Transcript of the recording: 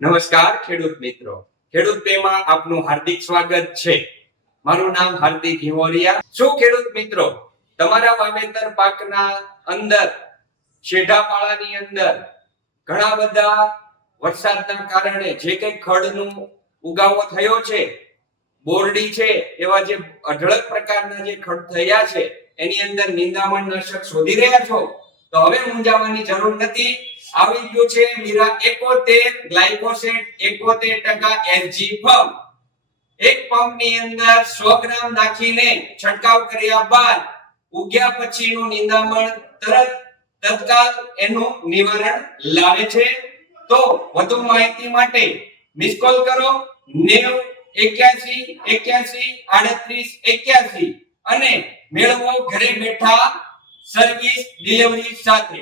નમસ્કાર, ખેડૂત મિત્રો. ખેડૂત પેમાં આપનું હાર્દિક સ્વાગત છે. મારું નામ હાર્દિક હિમોરિયા શું ખેડૂત મિત્રો, તમારા વાવેતર પાકના અંદર, શેઢાપાળાની અંદર, ઘણા બધા વરસાદના કારણે જે કઈ ખડનું ઉગાવો થયો છે, બોરડી છે, એવા જે અઢળક પ્રકારના જે ખડ થયા છે, એની અંદર નિંદામણ નાશક શોધી રહ્યા છો? તો હવે મૂંઝાવાની જરૂર નથી. આવી ગયું છે મીરા 71 ગ્લાયકોસેટ 71% એલજી ફર્મ એક પંપની અંદર 100 ગ્રામ નાખીને છંટકાવ કર્યા બાદ ઉગ્યા પછીનું નિંદામણ તરત તત્કાલ એનું નિવારણ લાવે છે. તો વધુ માહિતી માટે મિસ કોલ કરો 90 81 81 38 81 અને મેળવો ઘરે બેઠા સર્વિસ ડિલિવરી સાથે.